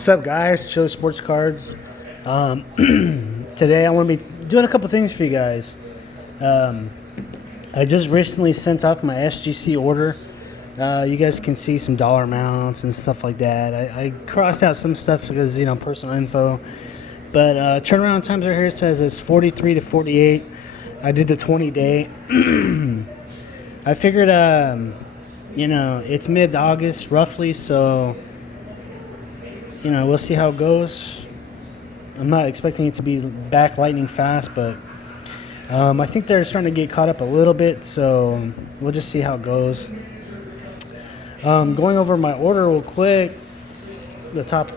What's up, guys? Chill Sports Cards. Today I want to be doing a couple things for you guys. Um, I just recently sent off my SGC order. You guys can see some dollar amounts and stuff like that. I crossed out some stuff because, personal info. But turnaround times right here says it's 43 to 48. I did the 20-day. I figured, it's mid-August roughly, so... we'll see how it goes. I'm not expecting it to be back lightning fast, but I think they're starting to get caught up a little bit, so we'll just see how it goes. Going over my order real quick, the top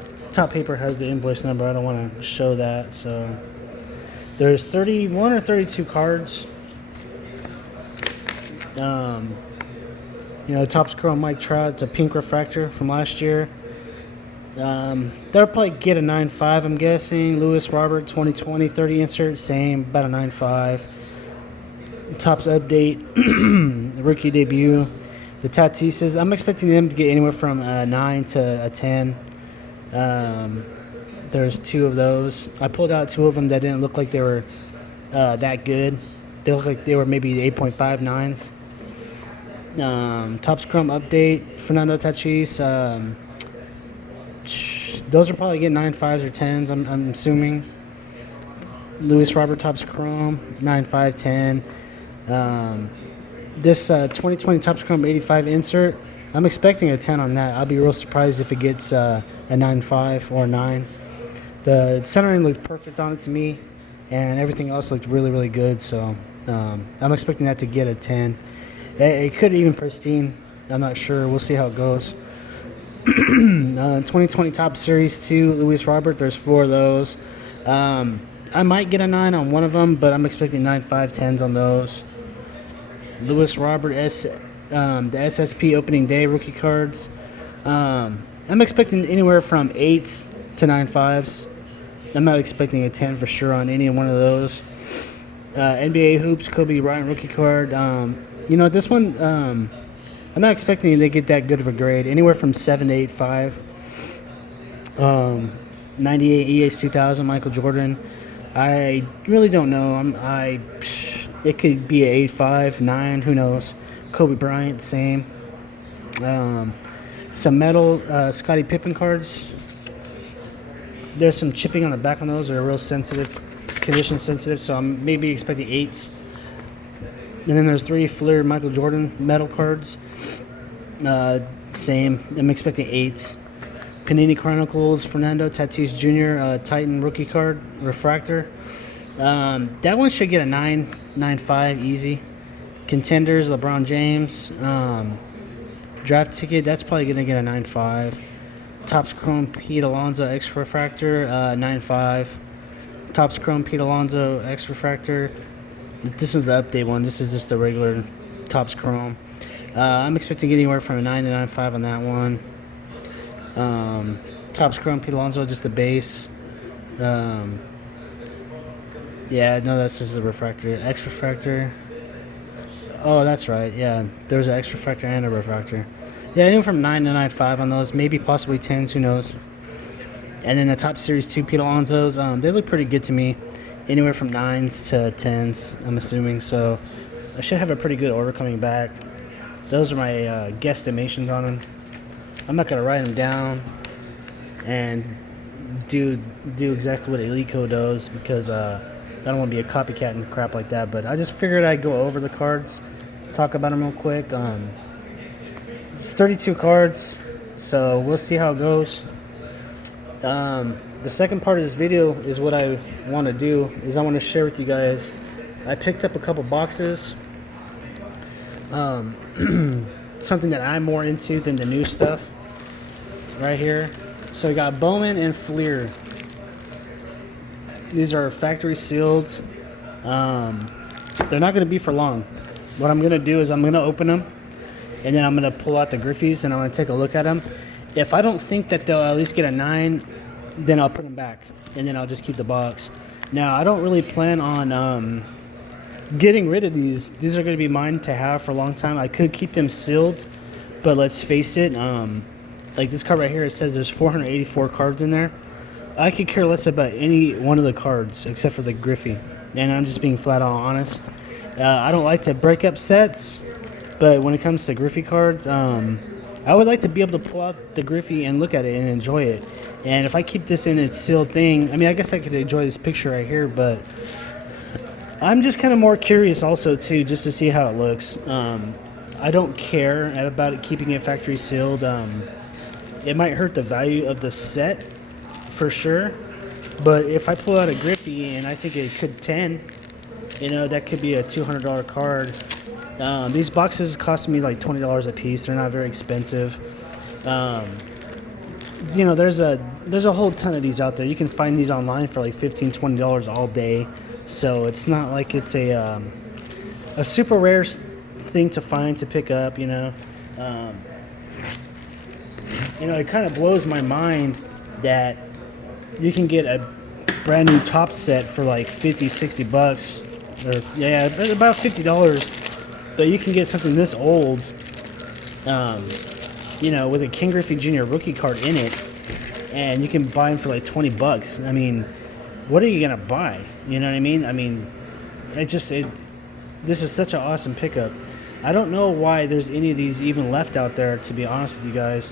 paper has the invoice number. I don't want to show that. So there's 31 or 32 cards. Topps Chrome Mike Trout. It's a pink refractor from last year. They'll probably get a 9.5, I'm guessing. Lewis Robert 2020 30 insert, same, about a 9.5. Topps update, rookie debut. The Tatises, I'm expecting them to get anywhere from a 9 to a 10. There's two of those. I pulled out two of them that didn't look like they were that good. They look like they were maybe 8.5 9s. Topps Chrome update, Fernando Tatis. Those are probably getting 9.5s or 10s, I'm assuming. Lewis Robert Topps Chrome, 9.5, 10. This 2020 Topps Chrome 85 insert, I'm expecting a 10 on that. I'll be real surprised if it gets a 9.5 or a 9. The centering looked perfect on it to me, and everything else looked really, really good. So I'm expecting that to get a 10. It could even pristine. I'm not sure. We'll see how it goes. 2020 Top Series 2 Lewis Robert, there's 4 of those. I might get a 9 on one of them, but I'm expecting 9.5, 10s on those. Lewis Robert the SSP opening day rookie cards. I'm expecting anywhere from 8s to 9.5s. I'm not expecting a 10 for sure on any one of those. NBA Hoops Kobe Bryant rookie card. This one, I'm not expecting they get that good of a grade. Anywhere from 7 to 8.5. 98 EA's 2000 Michael Jordan. I really don't know. It could be a 8.5, 9. Who knows? Kobe Bryant, same. Some metal Scottie Pippen cards. There's some chipping on the back on those. They're real sensitive, condition sensitive. So I'm maybe expecting 8s. And then there's 3 Fleer Michael Jordan metal cards. Same. I'm expecting 8s. Panini Chronicles Fernando Tatis Jr. Titan rookie card refractor. That one should get a 9.5 easy. Contenders LeBron James. Draft ticket, that's probably gonna get a 9.5. Topps Chrome Pete Alonso X refractor, 9.5. Topps Chrome Pete Alonso X refractor. This is the update one. This is just the regular Topps Chrome. I'm expecting anywhere from a 9 to 9.5 on that one. Topps Chrome Pete Alonso, just the base. That's just a refractor. X refractor. Oh, that's right. Yeah, there's an X refractor and a refractor. Yeah, anywhere from 9 to 9.5 on those. Maybe possibly 10s. Who knows? And then the Top Series 2 Pete Alonsos. They look pretty good to me. Anywhere from 9s to 10s, I'm assuming. So I should have a pretty good order coming back. Those are my guesstimations on them. I'm not gonna write them down and do exactly what Elite Code does because I don't want to be a copycat and crap like that. But I just figured I'd go over the cards, talk about them real quick. It's 32 cards, so we'll see how it goes. The second part of this video is what I want to do is I want to share with you guys. I picked up a couple boxes. Something that I'm more into than the new stuff right here. So we got Bowman and Fleer. These are factory sealed. They're not going to be for long. What I'm going to do is I'm going to open them and then I'm going to pull out the Griffeys and I'm going to take a look at them. If I don't think that they'll at least get a 9, then I'll put them back and then I'll just keep the box. Now I don't really plan on getting rid of these. These are going to be mine to have for a long time. I could keep them sealed, but let's face it, Like this card right here, it says there's 484 cards in there. I could care less about any one of the cards except for the Griffey, and I'm just being flat out honest. I don't like to break up sets, but when it comes to Griffey cards, I would like to be able to pull out the Griffey and look at it and enjoy it. And if I keep this in its sealed thing, I mean, I guess I could enjoy this picture right here, but I'm just kind of more curious also too, just to see how it looks. I don't care about it keeping it factory sealed. It might hurt the value of the set for sure, but if I pull out a Griffey and I think it could 10, you know, that could be a $200 card. These boxes cost me like $20 a piece. They're not very expensive. You know, there's a whole ton of these out there. You can find these online for like $15, $20 all day. So it's not like it's a super rare thing to find, to pick up, you know. You know, it kind of blows my mind that you can get a brand new top set for like 50, 60 bucks, or yeah, about $50, but you can get something this old, you know, with a King Griffey Jr. rookie card in it, and you can buy them for like 20 bucks. I mean, what are you gonna buy? You know what I mean? I mean, this is such an awesome pickup. I don't know why there's any of these even left out there, to be honest with you guys.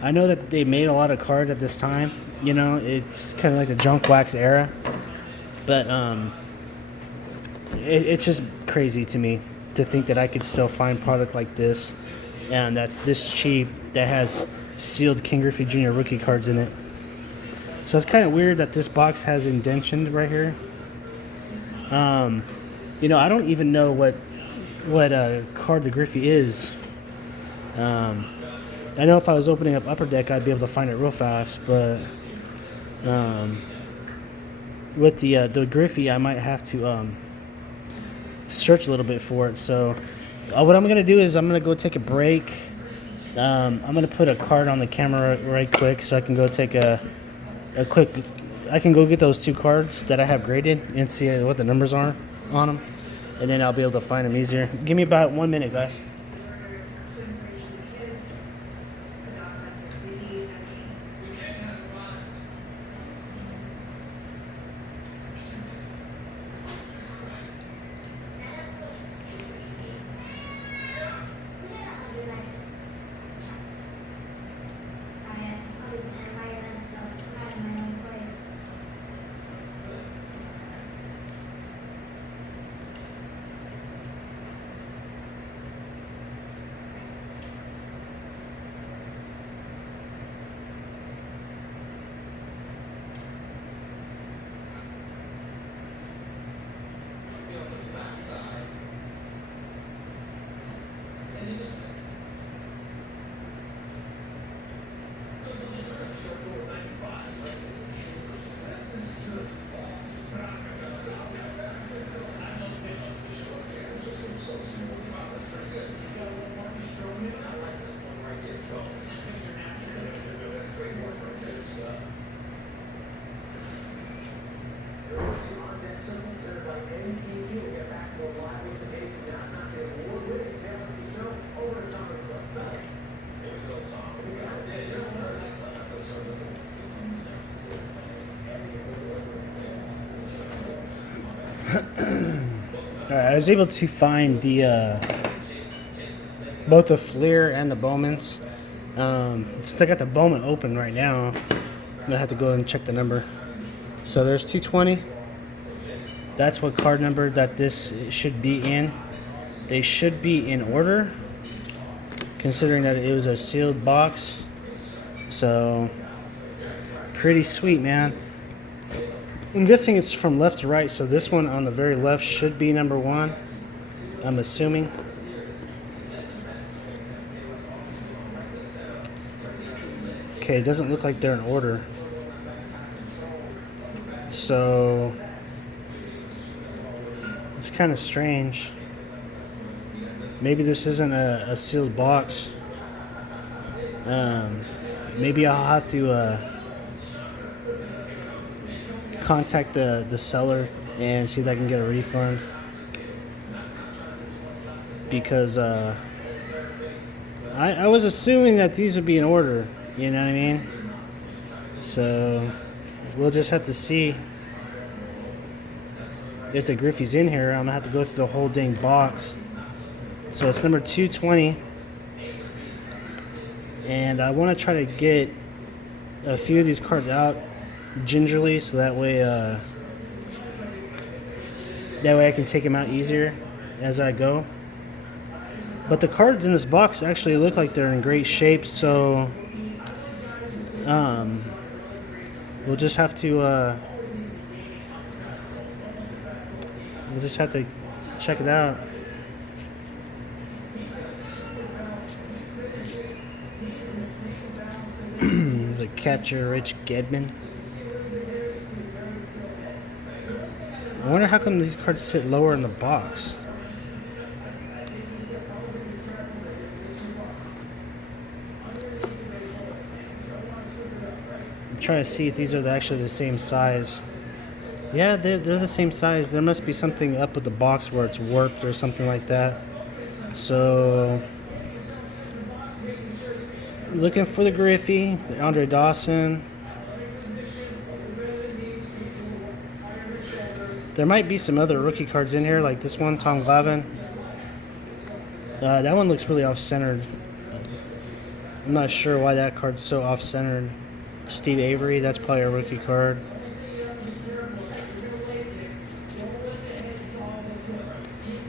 I know that they made a lot of cards at this time. You know, it's kind of like the junk wax era. But it's just crazy to me to think that I could still find product like this, and that's this cheap, that has sealed King Griffey Jr. rookie cards in it. So it's kind of weird that this box has indention right here. You know, I don't even know what card the Griffey is. I know if I was opening up Upper Deck, I'd be able to find it real fast, but with the Griffey, I might have to search a little bit for it. So what I'm gonna do is I'm gonna go take a break. I'm gonna put a card on the camera right quick, so I can go take a quick. I can go get those two cards that I have graded and see what the numbers are on them, and then I'll be able to find them easier. Give me about 1 minute, guys. Alright, I was able to find the both the Fleer and the Bowmans. Since I got the Bowman open right now, I'm gonna have to go and check the number. So there's 220. That's what card number that this should be in. They should be in order, considering that it was a sealed box. So pretty sweet, man. I'm guessing it's from left to right, so this one on the very left should be number 1, I'm assuming. Okay, it doesn't look like they're in order. So it's kind of strange. Maybe this isn't a sealed box. Maybe I'll have to contact the seller and see if I can get a refund, because I was assuming that these would be in order. You know what I mean? So we'll just have to see if the Griffey's in here. I'm gonna have to go through the whole dang box. So it's number 220, and I want to try to get a few of these cards out gingerly, so that way I can take them out easier as I go. But the cards in this box actually look like they're in great shape, so we'll just have to check it out. There's a catcher, Rich Gedman. I wonder how come these cards sit lower in the box. I'm trying to see if these are actually the same size. Yeah, they're the same size. There must be something up with the box where it's warped or something like that. So, looking for the Griffey, the Andre Dawson. There might be some other rookie cards in here, like this one, Tom Glavine. That one looks really off-centered. I'm not sure why that card's so off-centered. Steve Avery, that's probably a rookie card.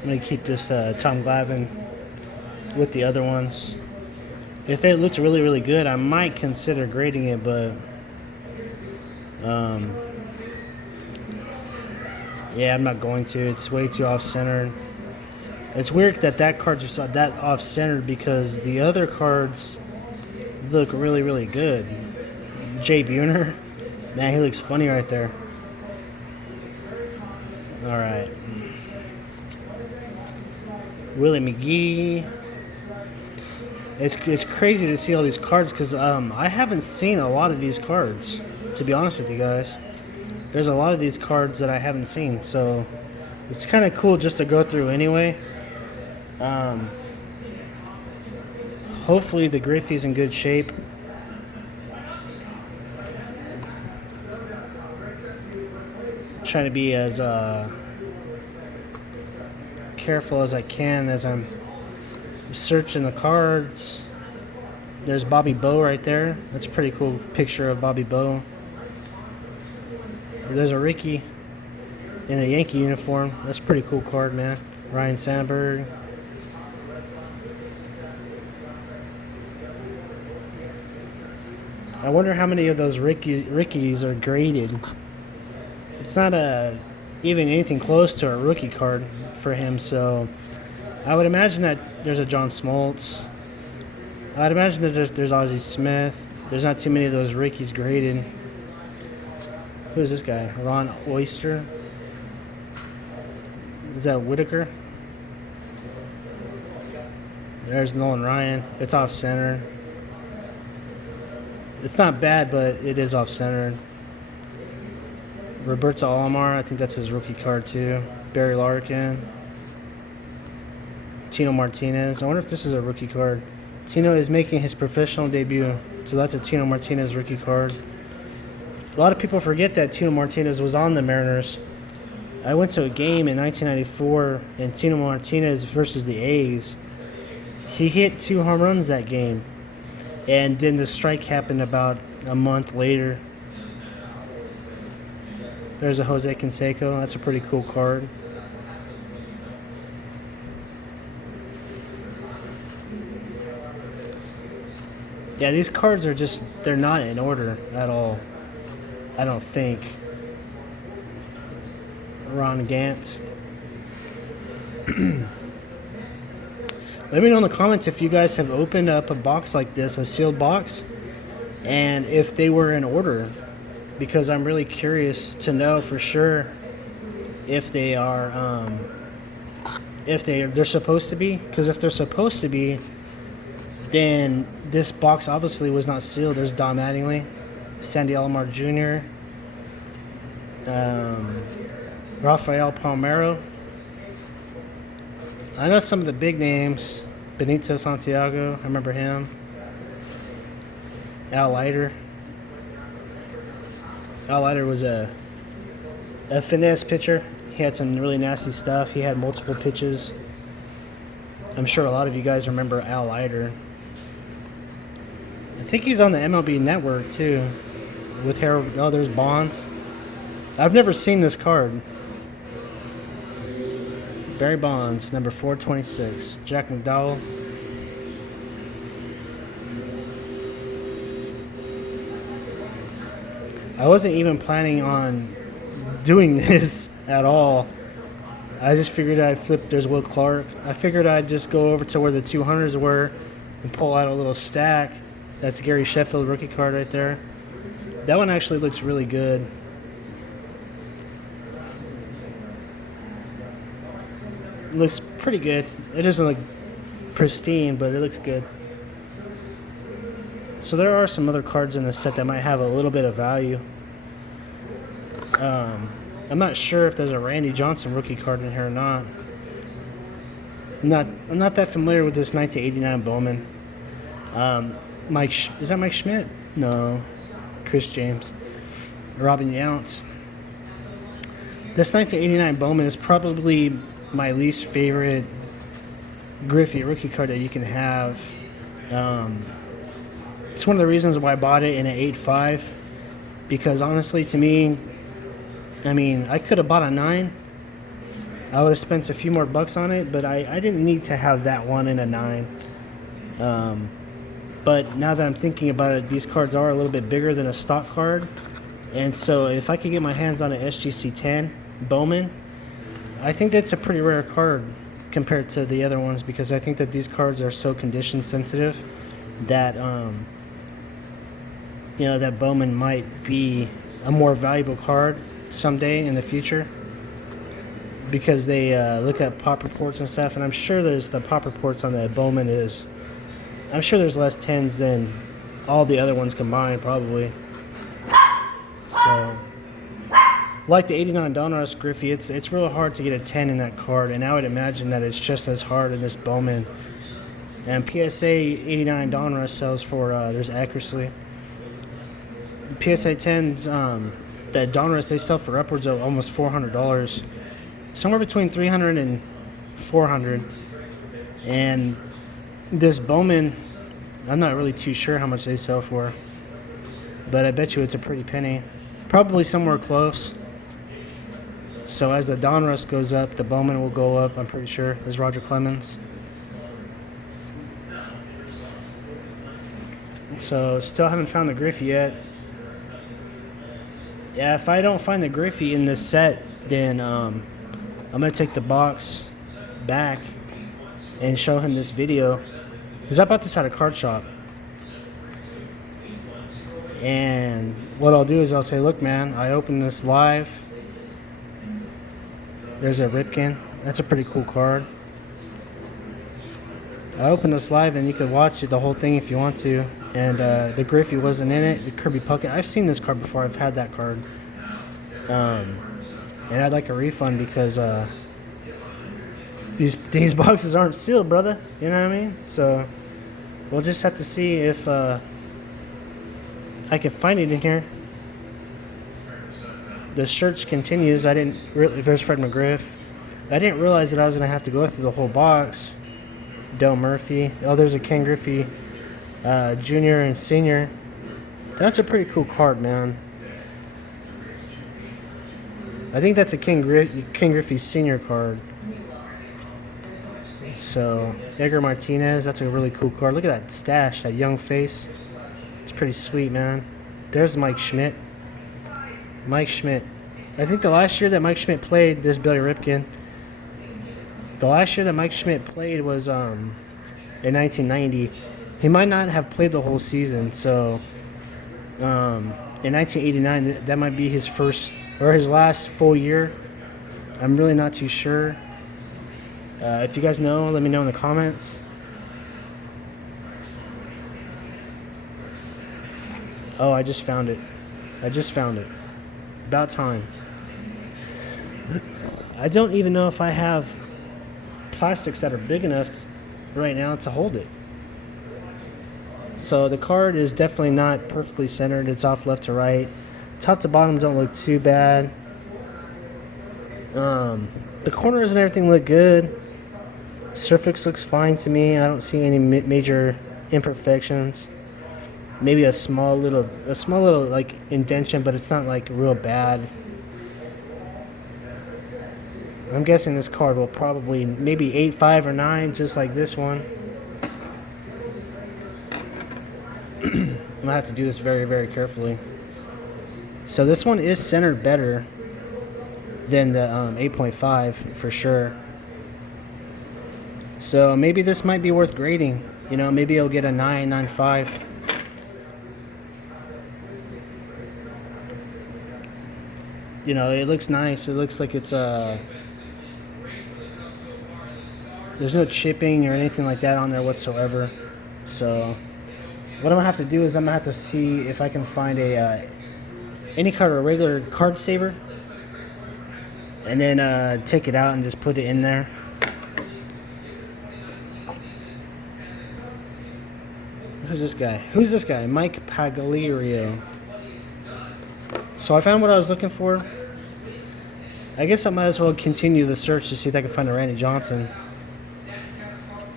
I'm going to keep this Tom Glavine with the other ones. If it looks really, really good, I might consider grading it, but yeah, I'm not going to. It's way too off-centered. It's weird that card's just that off-centered because the other cards look really, really good. Jay Buhner, man, he looks funny right there. All right. Willie McGee. It's crazy to see all these cards because I haven't seen a lot of these cards, to be honest with you guys. There's a lot of these cards that I haven't seen, so it's kind of cool just to go through anyway. Hopefully the Griffey's in good shape. Trying to be as careful as I can as I'm searching the cards. There's Bobby Bowe right there. That's a pretty cool picture of Bobby Bowe. There's a Ricky in a Yankee uniform. That's a pretty cool card, man. Ryan Sandberg. I wonder how many of those Rickies are graded. It's not even anything close to a rookie card for him, so I would imagine that there's a John Smoltz. I'd imagine that there's Ozzie Smith. There's not too many of those Rickies graded. Who is this guy? Ron Oyster? Is that Whitaker? There's Nolan Ryan. It's off-center. It's not bad, but it is off-centered. Roberto Alomar, I think that's his rookie card too. Barry Larkin. Tino Martinez. I wonder if this is a rookie card. Tino is making his professional debut. So that's a Tino Martinez rookie card. A lot of people forget that Tino Martinez was on the Mariners. I went to a game in 1994 and Tino Martinez versus the A's. He hit 2 home runs that game. And then the strike happened about a month later. There's a Jose Canseco. That's a pretty cool card. Yeah, these cards are just, they're not in order at all. I don't think. Ron Gant. Let me know in the comments if you guys have opened up a box like this, a sealed box, and if they were in order, because I'm really curious to know for sure if they are, if they're supposed to be. Because if they're supposed to be, then this box obviously was not sealed. There's Don Mattingly, Sandy Alomar Jr., Rafael Palmeiro. I know some of the big names. Benito Santiago, I remember him. Al Leiter. Al Leiter was a finesse pitcher. He had some really nasty stuff. He had multiple pitches. I'm sure a lot of you guys remember Al Leiter. I think he's on the MLB Network too, with Harold. Oh, there's Bonds. I've never seen this card. Barry Bonds, number 426. Jack McDowell. I wasn't even planning on doing this at all. I just figured I'd flip. There's Will Clark. I figured I'd just go over to where the 200s were and pull out a little stack. That's Gary Sheffield rookie card right there. That one actually looks really good. It looks pretty good. It doesn't look pristine, but it looks good. So there are some other cards in this set that might have a little bit of value. I'm not sure if there's a Randy Johnson rookie card in here or not. I'm not that familiar with this 1989 Bowman. Is that Mike Schmidt? No. Chris James. Robin Yount. This 1989 Bowman is probably my least favorite Griffey rookie card that you can have. It's one of the reasons why I bought it in an 8.5, because honestly, to me, I mean, I could have bought a 9. I would have spent a few more bucks on it, but I didn't need to have that one in a 9. But now that I'm thinking about it, these cards are a little bit bigger than a stock card, and so if I could get my hands on an SGC 10 Bowman, I think that's a pretty rare card compared to the other ones, because I think that these cards are so condition sensitive that that Bowman might be a more valuable card someday in the future, because they look at pop reports and stuff, and I'm sure there's the pop reports on the Bowman is, I'm sure there's less 10s than all the other ones combined probably. So like the 89 Donruss Griffey, it's real hard to get a 10 in that card, and I would imagine that it's just as hard in this Bowman. And PSA 89 Donruss sells for there's accuracy. PSA 10s, that Donruss, they sell for upwards of almost $400, somewhere between $300 and $400. And this Bowman, I'm not really too sure how much they sell for, but I bet you it's a pretty penny, probably somewhere close. So as the Donruss goes up, the Bowman will go up, I'm pretty sure. There's Roger Clemens. So still haven't found the Griffey yet. Yeah, if I don't find the Griffey in this set, then I'm going to take the box back and show him this video, because I bought this at a card shop. And what I'll do is I'll say, look man, I opened this live. There's a Ripken. That's a pretty cool card. I opened this live, and you could watch it, the whole thing if you want to. And the Griffey wasn't in it. The Kirby Puckett. I've seen this card before. I've had that card. And I'd like a refund, because these boxes aren't sealed, brother. You know what I mean? So we'll just have to see if I can find it in here. The search continues. I didn't really. There's Fred McGriff. I didn't realize that I was gonna have to go through the whole box. Del Murphy. Oh, there's a Ken Griffey Jr. and Senior. That's a pretty cool card, man. I think that's a Ken Griffey Senior card. So Edgar Martinez, that's a really cool card. Look at that stash, that young face. It's pretty sweet, man. There's Mike Schmidt. Mike Schmidt. I think the last year that Mike Schmidt played, there's Billy Ripken. The last year that Mike Schmidt played was in 1990. He might not have played the whole season, so in 1989, that might be his first or his last full year. I'm really not too sure. If you guys know, let me know in the comments. Oh, I just found it. About time. I don't even know if I have plastics that are big enough right now to hold it. So the card is definitely not perfectly centered. It's off left to right. Top to bottom don't look too bad. The corners and everything look good. Surface looks fine to me. I don't see any major imperfections. Maybe a small little like indentation, but it's not like real bad. I'm guessing this card will probably maybe 8.5 or 9, just like this one. I'm gonna have to do this very, very carefully. So this one is centered better than the 8.5 for sure. So maybe this might be worth grading. You know, maybe it'll get a 9, 9.5. You know, it looks nice. It looks like it's there's no chipping or anything like that on there whatsoever. So what I'm gonna have to do is I'm gonna have to see if I can find a any card, a regular card saver, and then take it out and just put it in there. Who's this guy? Who's this guy? Mike Pagliario. So I found what I was looking for. I guess I might as well continue the search to see if I can find a Randy Johnson.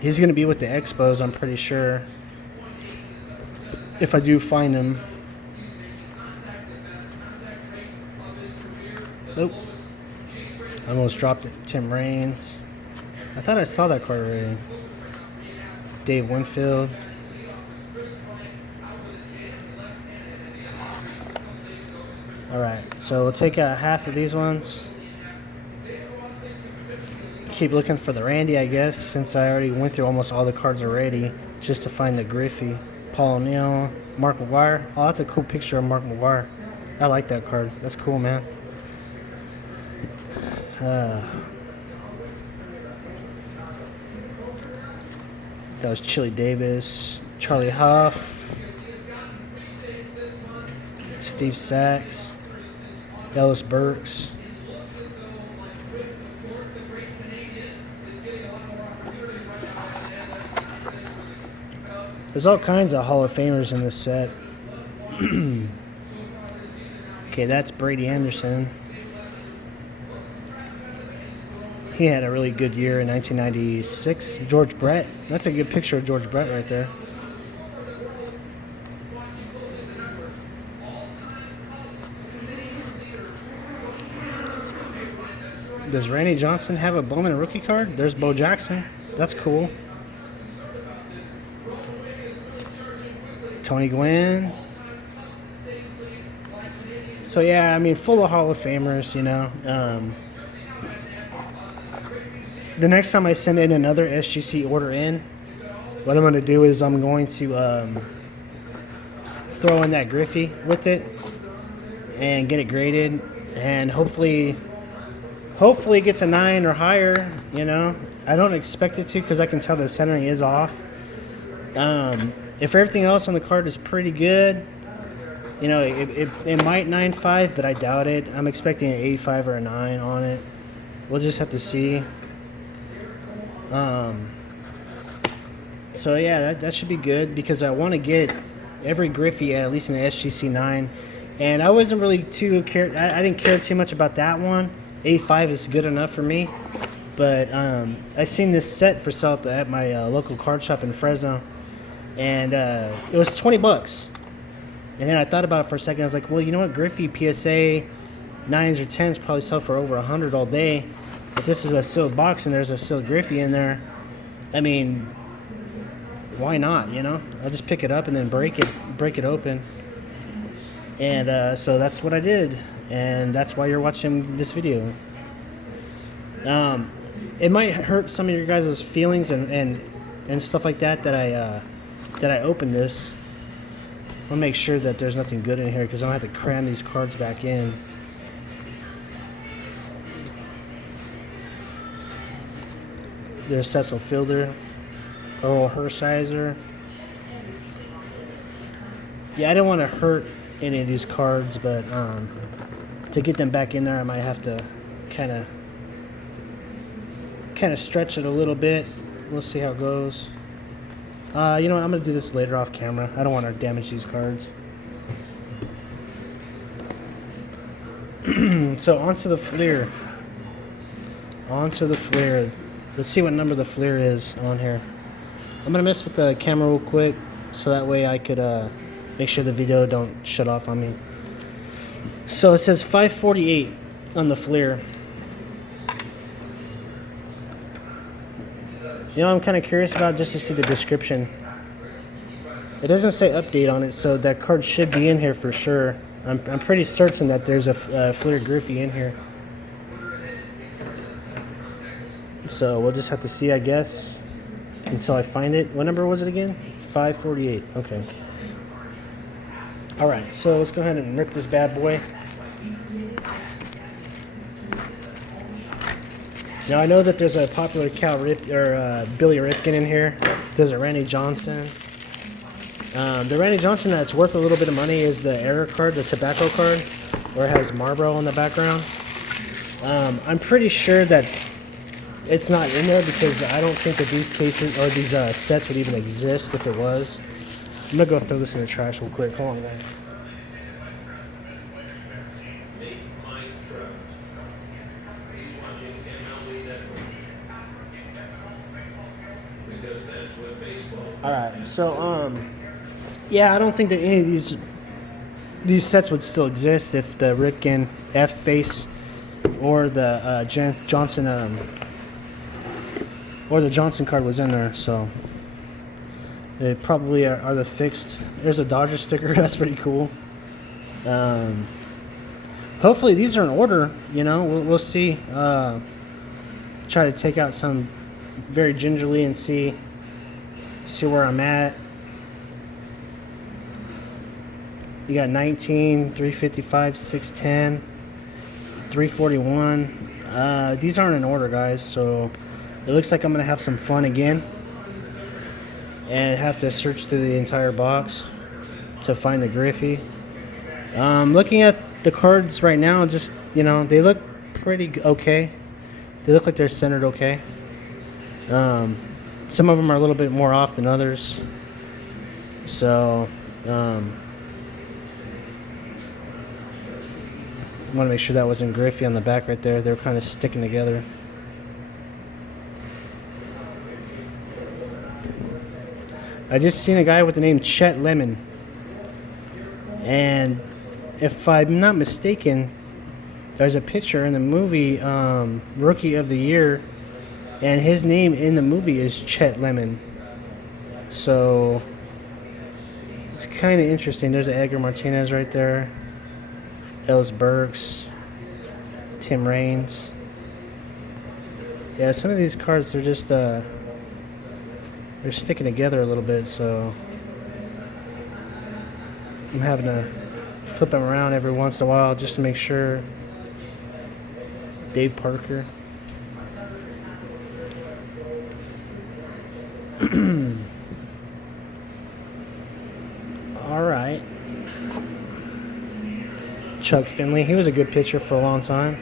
He's going to be with the Expos, I'm pretty sure. If I do find him. Nope. I almost dropped it. Tim Raines. I thought I saw that card already. Dave Winfield. Alright, so we'll take half of these ones. Keep looking for the Randy, I guess, since I already went through almost all the cards already, just to find the Griffey. Paul O'Neill, Mark McGwire. Oh, that's a cool picture of Mark McGwire. I like that card. That's cool, man. That was Chili Davis, Charlie Huff, Steve Sachs, Ellis Burks. There's all kinds of Hall of Famers in this set. Okay, that's Brady Anderson. He had a really good year in 1996. George Brett. That's a good picture of George Brett right there. Does Randy Johnson have a Bowman rookie card? There's Bo Jackson. That's cool. Tony Gwynn. So yeah, I mean, full of Hall of Famers, you know. The next time I send in another SGC order in, what I'm going to do is I'm going to throw in that Griffey with it and get it graded, and hopefully it gets a 9 or higher, you know. I don't expect it to because I can tell the centering is off. If everything else on the card is pretty good, you know, it might 9.5, but I doubt it. I'm expecting an 8.5 or a 9 on it. We'll just have to see. So yeah, that should be good because I want to get every Griffey at least an SGC 9, and I wasn't really I didn't care too much about that one. 8.5 is good enough for me, but I seen this set for sale at my local card shop in Fresno, and it was $20. And then I thought about it for a second. I was like, well, you know what, Griffey PSA 9s or 10s probably sell for over 100 all day. If this is a sealed box and there's a sealed Griffey in there, I mean, why not, you know? I'll just pick it up and then break it open. And so that's what I did, and that's why you're watching this video. It might hurt some of your guys' feelings and stuff like that I opened this. I'll make sure that there's nothing good in here because I'm going to have to cram these cards back in. There's Cecil Fielder, Earl Hershiser. Yeah, I don't want to hurt any of these cards, but to get them back in there, I might have to kind of stretch it a little bit. We'll see how it goes. You know what? I'm gonna do this later off camera. I don't want to damage these cards. So onto the Fleer. Onto the Fleer. Let's see what number the Fleer is on here. I'm gonna mess with the camera real quick, so that way I could make sure the video don't shut off on me. So it says 548 on the Fleer. You know, I'm kind of curious about just to see the description. It doesn't say update on it, so that card should be in here for sure. I'm pretty certain that there's a Fleer Griffey in here. So we'll just have to see, I guess, until I find it. What number was it again? 548. Okay. All right, so let's go ahead and rip this bad boy. Now I know that there's a popular Billy Ripken in here. There's a Randy Johnson. The Randy Johnson that's worth a little bit of money is the error card, the tobacco card, where it has Marlboro on the background. I'm pretty sure that it's not in there because I don't think that these cases or these sets would even exist if it was. I'm gonna go throw this in the trash real quick. Hold on, guys. Alright, so yeah, I don't think that any of these sets would still exist if the Ripken F face or the Johnson or the Johnson card was in there. So they probably are the fixed. There's a Dodger sticker. That's pretty cool. Hopefully these are in order. You know, we'll see. Try to take out some very gingerly and see where I'm at. You got 19, 355, 610, 341. These aren't in order, guys, so it looks like I'm gonna have some fun again and have to search through the entire box to find the Griffey. Looking at the cards right now, just, you know, they look pretty okay. They look like they're centered okay. Some of them are a little bit more off than others. So, I want to make sure that wasn't Griffey on the back right there. They're kind of sticking together. I just seen a guy with the name Chet Lemon. And if I'm not mistaken, there's a picture in the movie Rookie of the Year, and his name in the movie is Chet Lemon. So it's kind of interesting. There's an Edgar Martinez right there, Ellis Burks, Tim Raines. Yeah, some of these cards are just they're sticking together a little bit, so I'm having to flip them around every once in a while just to make sure. Dave Parker. All right. Chuck Finley. He was a good pitcher for a long time.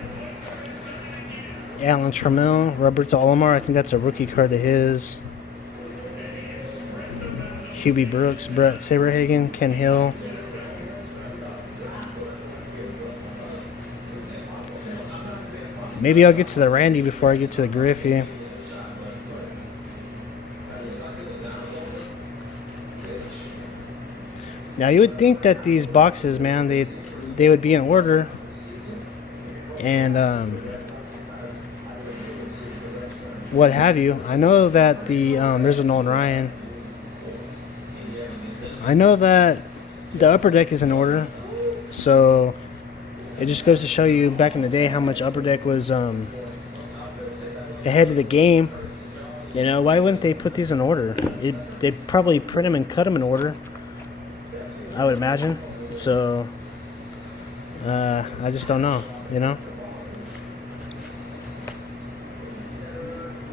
Alan Trammell. Roberto Alomar. I think that's a rookie card of his. Hubie Brooks. Brett Saberhagen. Ken Hill. Maybe I'll get to the Randy before I get to the Griffey. Now you would think that these boxes, man, they would be in order, and what have you. I know that there's a Nolan Ryan. I know that the upper deck is in order, so it just goes to show you back in the day how much upper deck was ahead of the game. You know, why wouldn't they put these in order? They'd probably print them and cut them in order, I would imagine. So I just don't know, you know.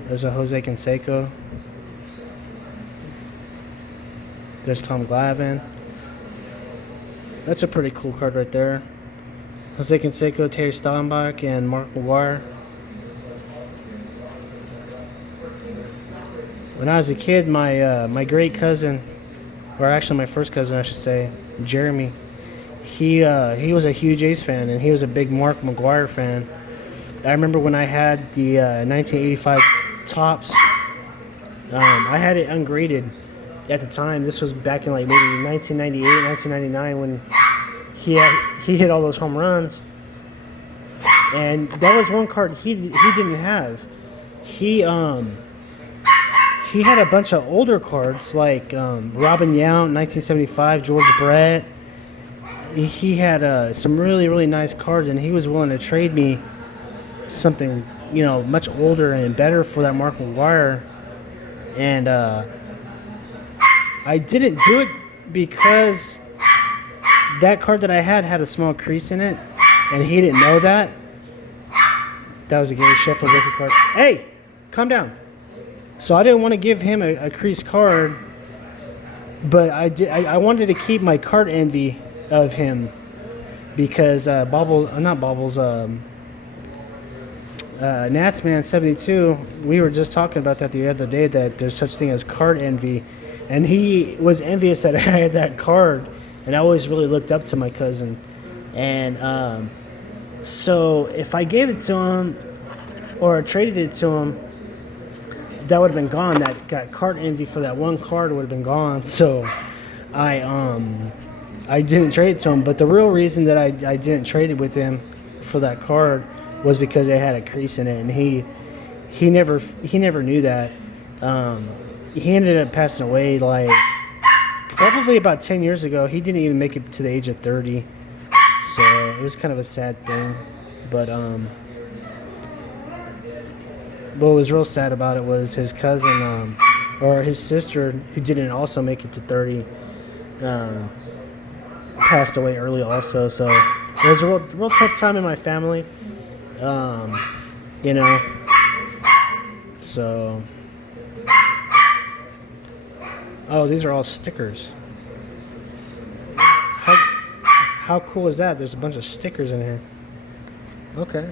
There's a Jose Canseco. There's Tom Glavine. That's a pretty cool card right there. Jose Canseco, Terry Steinbach, and Mark McGwire. When I was a kid, my great cousin, or actually my first cousin, I should say, Jeremy, he was a huge A's fan, and he was a big Mark McGwire fan. I remember when I had the 1985 Topps. I had it ungraded at the time. This was back in like maybe 1998, 1999 when he hit all those home runs. And that was one card he didn't have. He had a bunch of older cards like Robin Yount, 1975, George Brett. He had some really, really nice cards, and he was willing to trade me something, much older and better for that Mark McGwire. And I didn't do it because that card that I had a small crease in it, and he didn't know that. That was a Gary Sheffield rookie card. Hey, calm down. So I didn't want to give him a creased card, but I wanted to keep my card envy of him because Natsman 72. We were just talking about that the other day, that there's such thing as card envy, and he was envious that I had that card, and I always really looked up to my cousin, and so if I gave it to him or traded it to him, that would have been gone. That got card envy for that one card would have been gone. So I didn't trade it to him. But the real reason that I didn't trade it with him for that card was because it had a crease in it, and he never knew that. He ended up passing away like probably about 10 years ago. He didn't even make it to the age of 30. So it was kind of a sad thing, but what was real sad about it was his cousin, or his sister, who didn't also make it to 30, passed away early also. So it was a real tough time in my family, So, oh, these are all stickers. How cool is that? There's a bunch of stickers in here. Okay.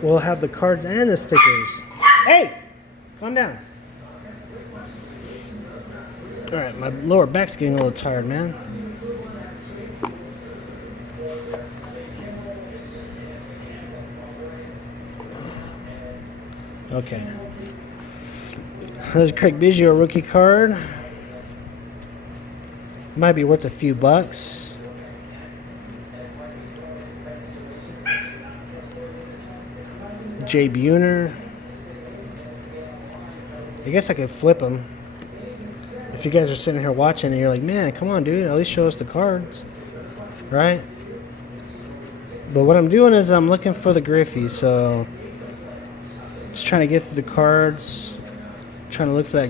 We'll have the cards and the stickers. Hey! Calm down. Alright, my lower back's getting a little tired, man. Okay. There's a Craig Biggio rookie card. Might be worth a few bucks. Jay Buhner. I guess I could flip them. If you guys are sitting here watching and you're like, man, come on, dude, at least show us the cards. Right? But what I'm doing is I'm looking for the Griffey, so just trying to get through the cards. Trying to look for that